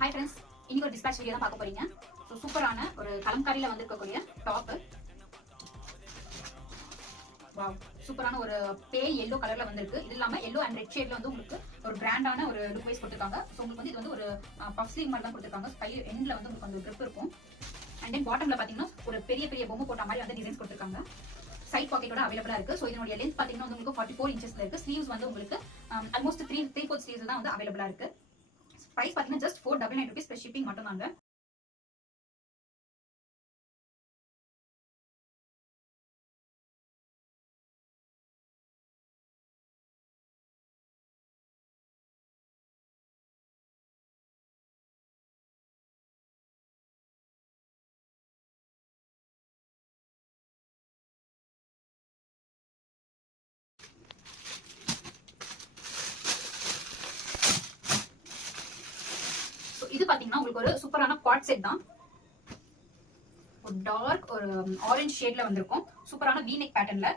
Hi friends, இன்னைக்கு ஒரு dispatch video தான் பார்க்க போறீங்க. ஸோ சூப்பரான ஒரு கலம்காரியில் வந்திருக்கக்கூடிய டாப்பு. வாவ், சூப்பரான ஒரு பேல் எல்லோ கலர்ல வந்திருக்கு. இது இல்லாம எல்லோ அண்ட் ரெட் ஷேட்ல வந்து உங்களுக்கு ஒரு கிராண்டான ஒரு லுக் வைஸ் கொடுத்துருக்காங்க. ஸோ உங்களுக்கு வந்து இது வந்து ஒரு பஃப் ஸ்லீவ் மாதிரி தான் கொடுத்துருக்காங்க. கை எண்ட்ல வந்து உங்களுக்கு அந்த கிரிப் இருக்கும். அண்ட் தென் பாட்டம்ல பாத்தீங்கன்னா ஒரு பெரிய பெரிய பொம்மை போட்ட மாதிரி வந்து டிசைன்ஸ் கொடுத்துருக்காங்க. சைட் பாக்கெட்டோட அவைலபிளா இருக்கு. ஸோ இதனுடைய லென்த் பாத்தீங்கன்னா வந்து உங்களுக்கு 44 இன்ச்சஸ்ல இருக்கு. ஸ்லீவ்ஸ் வந்து உங்களுக்கு ஆல்மோஸ்ட் 3/4 ஸ்லீவ்ஸ் தான் வந்து அவைலபிளா இருக்கு. பிரைஸ் பாத்தீங்கன்னா ஜஸ்ட் 499 rupees பிளஸ் ஷிப்பிங் மட்டும் தாங்க. இது பாத்தீங்கன்னா உங்களுக்கு ஒரு சூப்பரான குவாட் செட் தான். ஒரு டார்க் ஒரு ஆரஞ்சு ஷேட்ல வந்திருக்கும். சூப்பரான வி நெக் பேட்டர்ன்ல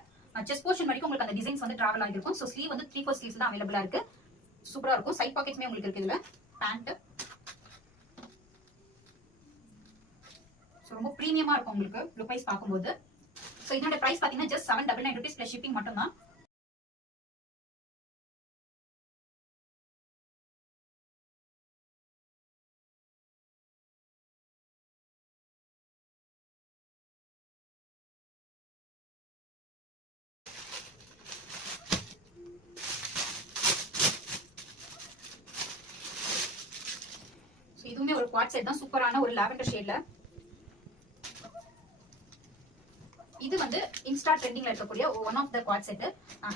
செஸ்ட் போர்ஷன் வரைக்கும் உங்களுக்கு அந்த டிசைன்ஸ் வந்து டிராவல் ஆகிருக்கும். ஸோ ஸ்லீவ் வந்து 3/4 ஸ்லீவ்ஸ் தான் அவைலபிளா இருக்கு. சூப்பரா இருக்கும். சைட் பாக்கெட்ஸ்மே உங்களுக்கு இருக்கு. இதுல பேண்ட் ரொம்ப பிரீமியமா இருக்கும் உங்களுக்கு லுக் வைஸ் பார்க்கும்போது. ஸோ இதோட பிரைஸ் பாத்தீங்கன்னா ஜஸ்ட் 799 rupees பிளஸ் ஷிப்பிங் மட்டும் தான். இதுவுமே ஒரு குவாட் செட் தான். சூப்பரான ஒரு லாவெண்டர் ஷேட்ல. இது வந்து இன்ஸ்டா ட்ரெண்டிங்ல இருக்கக்கூடிய one of the quad set.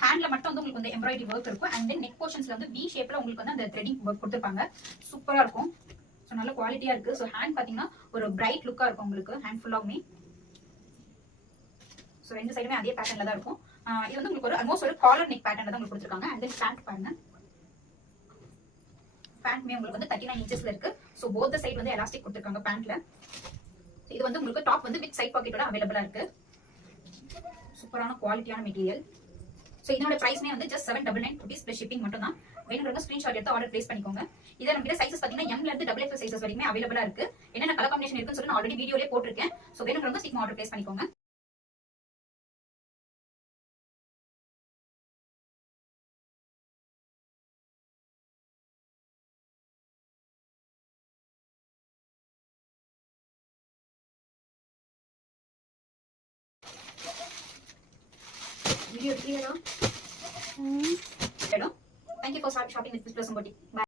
ஹேண்ட்ல மட்டும் வந்து உங்களுக்கு வந்து எம்ப்ராய்டரி ஒர்க் இருக்கும். அண்ட் தென் நெக் போர்ஷன்ஸ்ல வந்து வி ஷேப்ல உங்களுக்கு வந்து அந்த த்ரெடிங் ஒர்க் கொடுத்துருப்பாங்க. சூப்பரா இருக்கும். ஸோ நல்ல குவாலிட்டியா இருக்கு. ஸோ ஹேண்ட் பாத்தீங்கன்னா ஒரு பிரைட் லுக்கா இருக்கும் உங்களுக்கு. ஹேண்ட் ஃபுல்லாவுமே ஸோ ரெண்டு சைடுமே அதே பேட்டர்ன்ல தான் இருக்கும். இது வந்து உங்களுக்கு ஒரு ஆல்மோஸ்ட் ஒரு காலர் நெக் பேட்டர்ன்ல தான் உங்களுக்கு கொடுத்துருக்காங்க. அண்ட் தென் பேண்ட் பாருங்க. பேண்ட்மே உங்களுக்கு வந்து 39 இன்ச்சஸ்ல இருக்கு. ஸோ போத் சைடு வந்து எலாஸ்டிக் கொடுத்துருக்காங்க பேண்ட்ல. இது வந்து உங்களுக்கு டாப் வந்து வித் சைட் பாக்கெட்டோட அவைலபிளா இருக்கு. சூப்பரான குவாலிட்டியான மெட்டீரியல். ஸோ இதோட பிரைஸ்மே வந்து ஜஸ்ட் 799 rupees பிளஸ் ஷிப்பிங் மட்டும் தான். வேணுங்கிறவங்க ஸ்கிரீன்ஷாட் எடுத்து ஆர்டர் பிளேஸ் பண்ணிக்கோங்க. இதில் நம்ம கிட்ட சைஸஸ் பார்த்தீங்கன்னா எம்ல இருந்து XXL சைஸஸ் வரைக்கும் அவைலபிளா இருக்கு. என்னென்ன கலர் காம்பினேஷன் இருக்குன்னு சொல்லி நான் ஆல்ரெடி வீடியோலேயே போட்டிருக்கேன். ஸோ வேணுங்கிறவங்க சீக்கிரம் ஆர்டர் பிளேஸ் பண்ணிக்கோங்க. Video clear? Thank you for shopping with this person boutique. Bye.